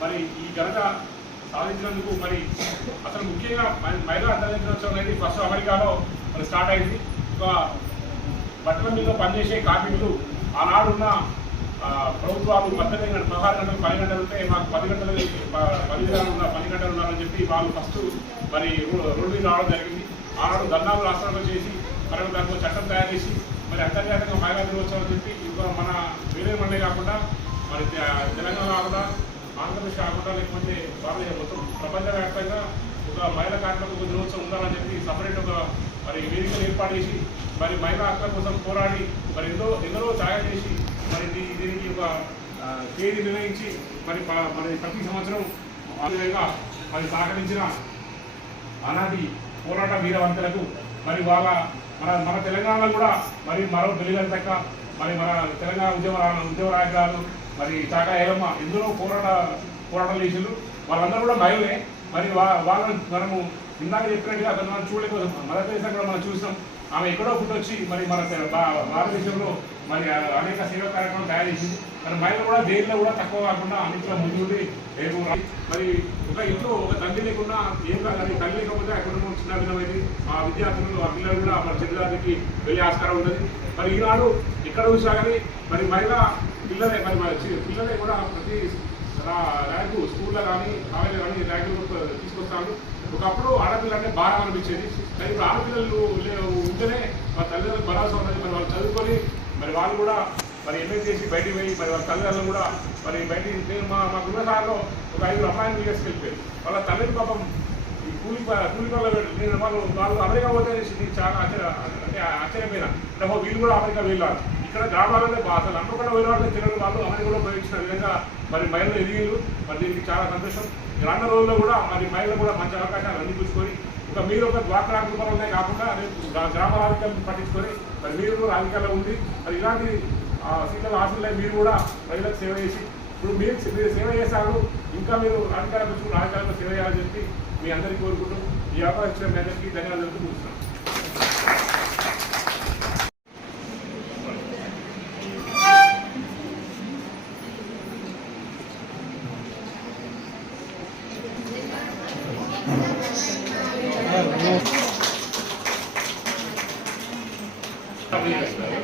మరి ఈ ఘనత సాధించినందుకు మరి అసలు ముఖ్యంగా మహిళా అంతర్జాతీయోత్సవం అనేది ఫస్ట్ అమెరికాలో మరి స్టార్ట్ అయింది. ఒక బట్టల మీద పనిచేసే కార్మికులు ఆనాడున్న ప్రభుత్వాలు పద్దెనిమిది గంటలు పదహారు గంటలు పది గంటలు ఉంటే మాకు పది గంటలు పది గంటలు పది గంటలు ఉన్నారని చెప్పి వాళ్ళు ఫస్ట్ మరి రోడ్డు మీద రావడం జరిగింది. ఆనాడు ధర్నాలు రాష్ట్రంలో చేసి మరి దానికి చట్టం తయారు చేసి మరి అంతర్జాతీయంగా మహిళా దినోత్సవం చెప్పి ఇంకా మన వేరే మండే కాకుండా మరి తె- తెలంగాణ కాకుండా ఆంధ్రప్రదేశ్ కాకుండా లేకపోతే భారతీయ మొత్తం ప్రపంచవ్యాప్తంగా ఒక మహిళా కార్మికులకు ఒక దినోత్సవం ఉండాలని చెప్పి సపరేట్ ఒక మరి వేదికలు ఏర్పాటు చేసి మరి మహిళా హక్కుల కోసం పోరాడి మరి ఎన్నో ఎన్నో త్యాగం చేసి మరి దీనికి ఒక తేదీ నిర్ణయించి మరి మరి ప్రతి సంవత్సరం ఆ విధంగా మరి సహకరించిన ఆనాటి పోరాట వీరవంతులకు మరి వాళ్ళ మన మన తెలంగాణలో కూడా మరి మరో తక్క మరి మన తెలంగాణ ఉద్యమ ఉద్యమ నాయకురాలు మరి చాకా ఏలమ్మ ఎందరో పోరాట పోరాటాలు చేసిండ్రు. వాళ్ళందరూ కూడా మహిళలే మరి వా- వాళ్ళని మనము ఇందాక చెప్పినట్టుగా అతను మనం చూడలేకపోతాం మదర్ కూడా మనం చూసినాం. ఆమె ఎక్కడో పుట్టొచ్చి మరి మన భా- భారతదేశంలో మరి అనేక సేవా కార్యక్రమాలు తయారు చేసింది. మరి మహిళలు కూడా దేనిలో కూడా తక్కువ కాకుండా అన్నింటిలో ముందుండి రేపు మరి ఒక ఇంట్లో ఒక తండ్రి లేకుండా ఏం కాదు కానీ తల్లి లేకపోతే ఆ కుటుంబం చిన్న విధమైంది ఆ విద్యార్థులు ఆ పిల్లలు కూడా మన చెల్లెదానికి వెళ్ళే ఆస్కారం ఉంటుంది మరి ఈనాడు ఎక్కడ చూసినా కానీ మరి మహిళ పిల్లలే మరి మన పిల్లలే కూడా ప్రతి ర్యాంకు స్కూల్లో కానీ కాలేజీలో కానీ ర్యాంకులు తీసుకొస్తాను. ఒకప్పుడు ఆడపిల్ల అంటే భారం అనిపించేది. కానీ ఇప్పుడు ఆడపిల్లలు లే- ఉంటేనే మా తల్లిదండ్రులకు భరోసా ఉన్నది మరి వాళ్ళు చదువుకొని మరి వాళ్ళు కూడా మరి ఎంఏ చేసి బయటికి పోయి మరి వాళ్ళ తల్లిదండ్రులు కూడా మరి బయటికి నేను మా మా గృహసాలలో ఒక ఐదు అమ్మాయిని తీసుకెళ్ళిపోయారు వాళ్ళ తల్లిని పాపం ఈ కూలి కూలి పనులు నేను వాళ్ళు వాళ్ళు అమెరికా పోతే నేను చాలా ఆశ్చర్య అంటే ఆశ్చర్యపోయినా. అంటే వీళ్ళు కూడా అమెరికా వెళ్ళారు. ఇక్కడ గ్రామాలనే బాధలు అసలు అనుకుండా వెళ్ళిన వాళ్ళు తినడం వాళ్ళు అమెరికాలో ఉపయోగించిన విధంగా మరి మహిళలు ఎదిగిరు మరి దీనికి చాలా సంతోషం. రానున్న రోజుల్లో కూడా మరి మహిళలు కూడా మంచి అవకాశాలు అందిపుచ్చుకొని ఇంకా మీరు ఒక డ్వాక్రా కుటుంబాలనే కాకుండా గ్రామ రాజకీయాలను పట్టించుకొని మరి మీరు కూడా రాజకీయాల్లో ఉంది మరి ఇలాంటి సీట్ల ఆశలే మీరు కూడా ప్రజలకు సేవ చేసి ఇప్పుడు మీరు మీరు సేవ చేశారు ఇంకా మీరు రాజకీయాలకు వచ్చి రాజకీయాలకు సేవ చేయాలని చెప్పి మీ అందరికీ కోరుకుంటూ ఈ అవకాశం మీ అందరికీ ధన్యవాదాలు తెలుపుతున్నాను です。